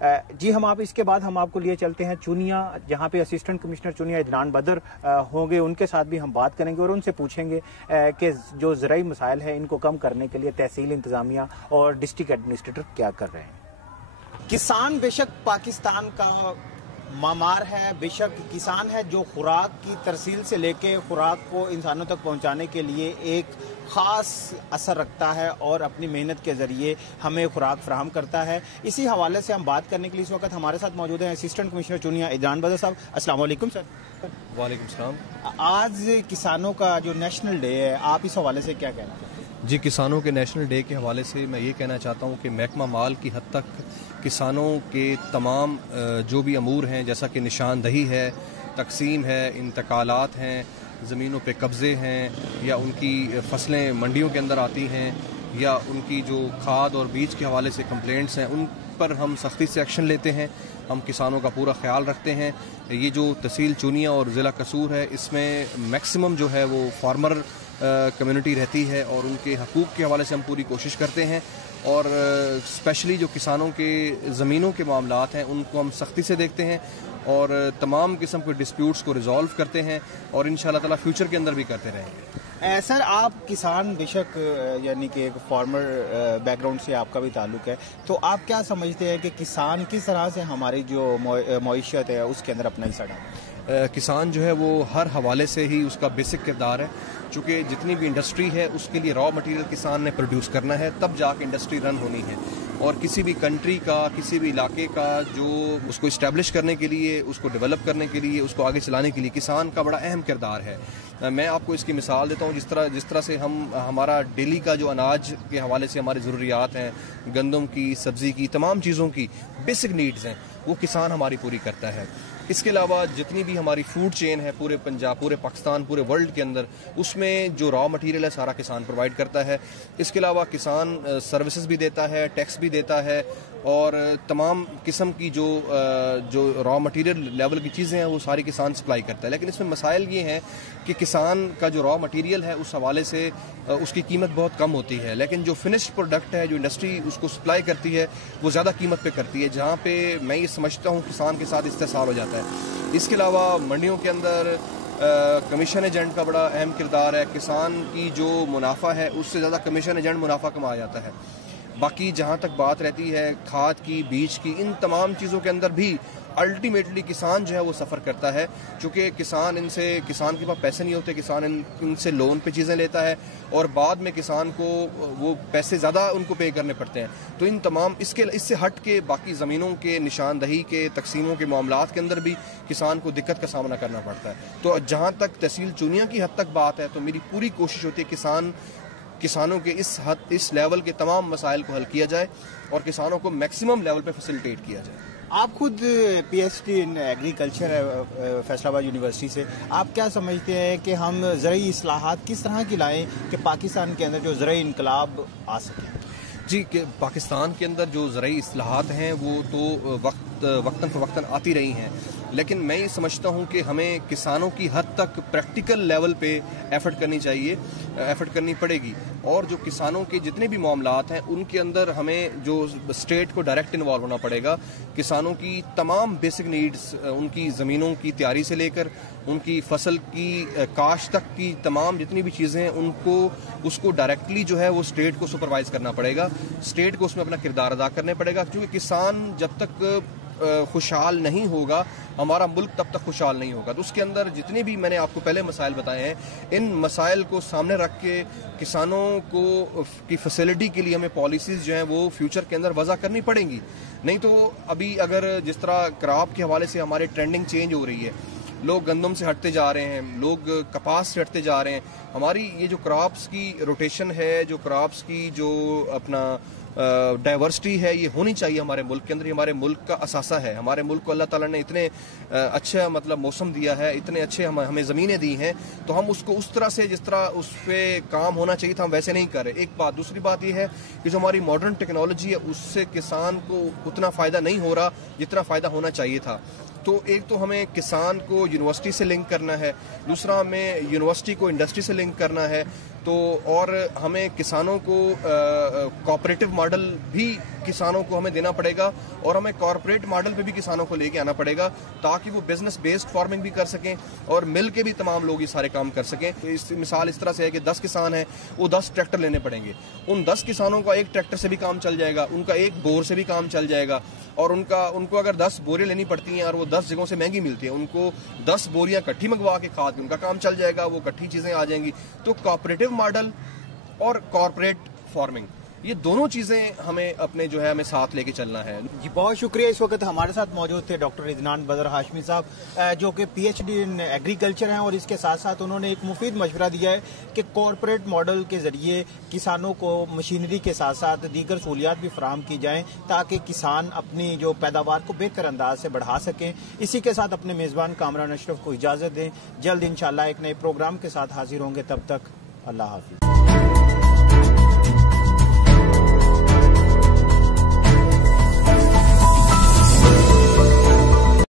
जी हम आप इसके बाद हम आपको लिए चलते हैं चुनिया, जहां पे असिस्टेंट कमिश्नर चुनिया इदनान बदर होंगे। उनके साथ भी हम बात करेंगे और उनसे पूछेंगे कि जो ज़राई मसाइल है इनको कम करने के लिए तहसील इंतजामिया और डिस्ट्रिक्ट एडमिनिस्ट्रेटर क्या कर रहे हैं। किसान बेशक पाकिस्तान का मामार है, बेशक किसान है जो खुराक की तरसील से लेके खुराक को इंसानों तक पहुंचाने के लिए एक ख़ास असर रखता है और अपनी मेहनत के ज़रिए हमें खुराक फराहम करता है। इसी हवाले से हम बात करने के लिए इस वक्त हमारे साथ मौजूद हैं असिस्टेंट कमिश्नर चुनिया इदनान बदर साहब। अस्सलाम वालेकुम सर। वालेकुम सलाम। आज किसानों का जो नेशनल डे है, आप इस हवाले से क्या कहना चाहते हैं? जी, किसानों के नेशनल डे के हवाले से मैं ये कहना चाहता हूँ कि महकमा माल की हद तक किसानों के तमाम जो भी अमूर हैं, जैसा कि निशानदही है, तकसीम है, इंतकालात हैं, ज़मीनों पे कब्ज़े हैं, या उनकी फसलें मंडियों के अंदर आती हैं, या उनकी जो खाद और बीज के हवाले से कंप्लेंट्स हैं, उन पर हम सख्ती से एक्शन लेते हैं। हम किसानों का पूरा ख्याल रखते हैं। ये जो तहसील चुनिया और ज़िला कसूर है, इसमें मैक्सिमम जो है वो फार्मर कम्युनिटी रहती है और उनके हकूक़ के हवाले से हम पूरी कोशिश करते हैं। और स्पेशली जो किसानों के ज़मीनों के मामलात हैं उनको हम सख्ती से देखते हैं और तमाम किस्म के डिस्प्यूट्स को रिजॉल्व करते हैं और इंशाअल्लाह ताला फ्यूचर के अंदर भी करते रहेंगे। सर, आप किसान बेशक यानी कि एक फार्मर बैकग्राउंड से आपका भी ताल्लुक है, तो आप क्या समझते हैं कि किसान किस तरह से हमारी जो मईशत है उसके अंदर अपना हिस्सा डाले? किसान जो है वो हर हवाले से ही उसका बेसिक किरदार है, चूँकि जितनी भी इंडस्ट्री है उसके लिए रॉ मटेरियल किसान ने प्रोड्यूस करना है, तब जाके इंडस्ट्री रन होनी है। और किसी भी कंट्री का, किसी भी इलाके का जो उसको इस्टेब्लिश करने के लिए, उसको डेवलप करने के लिए, उसको आगे चलाने के लिए किसान का बड़ा अहम किरदार है। मैं आपको इसकी मिसाल देता हूँ, जिस तरह से हमारा डेली का जो अनाज के हवाले से हमारी ज़रूरियात हैं, गंदम की, सब्ज़ी की, तमाम चीज़ों की बेसिक नीड्स हैं, वो किसान हमारी पूरी करता है। इसके अलावा जितनी भी हमारी फूड चेन है पूरे पंजाब, पूरे पाकिस्तान, पूरे वर्ल्ड के अंदर, उसमें जो रॉ मटेरियल है सारा किसान प्रोवाइड करता है। इसके अलावा किसान सर्विसेज भी देता है, टैक्स भी देता है और तमाम किस्म की जो रॉ मटेरियल लेवल की चीज़ें हैं वो सारी किसान सप्लाई करता है। लेकिन इसमें मसाइल ये हैं कि किसान का जो रॉ मटेरियल है उस हवाले से उसकी कीमत बहुत कम होती है, लेकिन जो फिनिश्ड प्रोडक्ट है, जो इंडस्ट्री उसको सप्लाई करती है, वो ज़्यादा कीमत पे करती है, जहाँ पे मैं ये समझता हूँ किसान के साथ इस्तेसाल हो जाता है। इसके अलावा मंडियों के अंदर कमीशन एजेंट का बड़ा अहम किरदार है। किसान की जो मुनाफा है उससे ज़्यादा कमीशन एजेंट मुनाफा कमाया जाता है। बाकी जहाँ तक बात रहती है खाद की, बीज की, इन तमाम चीज़ों के अंदर भी अल्टीमेटली किसान जो है वो सफ़र करता है, चूँकि किसान के पास पैसे नहीं होते, किसान इनसे लोन पे चीज़ें लेता है और बाद में किसान को वो पैसे ज़्यादा उनको पे करने पड़ते हैं। तो इन तमाम इससे हट के बाकी ज़मीनों के निशानदही के, तकसीमों के मामलात के अंदर भी किसान को दिक्कत का सामना करना पड़ता है। तो जहाँ तक तहसील चुनिया की हद तक बात है, तो मेरी पूरी कोशिश होती है किसानों के इस लेवल के तमाम मसाइल को हल किया जाए और किसानों को मैक्सिमम लेवल पे फैसिलिटेट किया जाए। आप खुद पीएचडी इन एग्रीकल्चर है फैसलाबाद यूनिवर्सिटी से, आप क्या समझते हैं कि हम ज़राई इस्लाहात किस तरह की लाएं कि पाकिस्तान के अंदर जो ज़राई इनकलाब आ सके? जी, कि पाकिस्तान के अंदर जो ज़राई इस्लाहात हैं वो तो वक्तन फ़वक्तन आती रही हैं, लेकिन मैं ये समझता हूँ कि हमें किसानों की हद तक प्रैक्टिकल लेवल पे एफ़र्ट करनी पड़ेगी। और जो किसानों के जितने भी मामलात हैं उनके अंदर हमें जो स्टेट को डायरेक्ट इन्वॉल्व होना पड़ेगा। किसानों की तमाम बेसिक नीड्स, उनकी ज़मीनों की तैयारी से लेकर उनकी फसल की काश्त तक की तमाम जितनी भी चीज़ें हैं उसको डायरेक्टली जो है वो स्टेट को सुपरवाइज़ करना पड़ेगा, स्टेट को उसमें अपना किरदार अदा करने पड़ेगा। क्योंकि किसान जब तक खुशहाल नहीं होगा, हमारा मुल्क तब तक खुशहाल नहीं होगा। तो उसके अंदर जितने भी मैंने आपको पहले मसाइल बताए हैं, इन मसाइल को सामने रख के किसानों को की फैसिलिटी के लिए हमें पॉलिसीज़ जो हैं वो फ्यूचर के अंदर वज़ा करनी पड़ेंगी। नहीं तो अभी अगर जिस तरह क्रॉप के हवाले से हमारे ट्रेंडिंग चेंज हो रही है, लोग गंदम से हटते जा रहे हैं, लोग कपास से हटते जा रहे हैं, हमारी ये जो क्रॉप्स की रोटेशन है, जो क्रॉप्स की जो अपना डाइवर्सिटी है, ये होनी चाहिए हमारे मुल्क के अंदर। ये हमारे मुल्क का असासा है। हमारे मुल्क को अल्लाह ताला ने इतने अच्छा मौसम दिया है, इतने अच्छे हमें ज़मीनें दी हैं, तो हम उसको उस तरह से जिस तरह उस पर काम होना चाहिए था हम वैसे नहीं कर रहे। एक बात। दूसरी बात ये है कि जो हमारी मॉडर्न टेक्नोलॉजी है उससे किसान को उतना फ़ायदा नहीं हो रहा जितना फ़ायदा होना चाहिए था। तो एक तो हमें किसान को यूनिवर्सिटी से लिंक करना है, दूसरा हमें यूनिवर्सिटी को इंडस्ट्री से लिंक करना है, तो और हमें किसानों को कोऑपरेटिव मॉडल भी किसानों को हमें देना पड़ेगा और हमें कॉर्पोरेट मॉडल पे भी किसानों को लेके आना पड़ेगा ताकि वो बिजनेस बेस्ड फार्मिंग भी कर सकें और मिल के भी तमाम लोग ये सारे काम कर सकें। इस मिसाल इस तरह से है कि 10 किसान हैं, वो 10 ट्रैक्टर लेने पड़ेंगे, उन 10 किसानों का एक ट्रैक्टर से भी काम चल जाएगा, उनका एक बोर से भी काम चल जाएगा और उनको अगर 10 बोरियां लेनी पड़ती हैं और वो 10 जगहों से महंगी मिलती है, उनको 10 बोरियां इकट्ठी मंगवा के खाद के उनका काम चल जाएगा, वो इकट्ठी चीजें आ जाएंगी। तो कोऑपरेटिव मॉडल और कॉर्पोरेट फार्मिंग, ये दोनों चीजें हमें अपने जो है हमें साथ लेके चलना है। जी बहुत शुक्रिया। इस वक्त हमारे साथ मौजूद थे डॉक्टर इदनान बदर हाशमी साहब, जो कि PhD इन एग्रीकल्चर हैं और इसके साथ साथ उन्होंने एक मुफीद मशवरा दिया है कि कॉरपोरेट मॉडल के जरिए किसानों को मशीनरी के साथ साथ दीगर सहूलियात भी फराहम की जाएं ताकि किसान अपनी जो पैदावार को बेहतर अंदाज से बढ़ा सकें। इसी के साथ अपने मेजबान कामरान अशरफ को इजाजत दें। जल्द इंशाल्लाह एक नए प्रोग्राम के साथ हाजिर होंगे, तब तक अल्लाह हाफिज।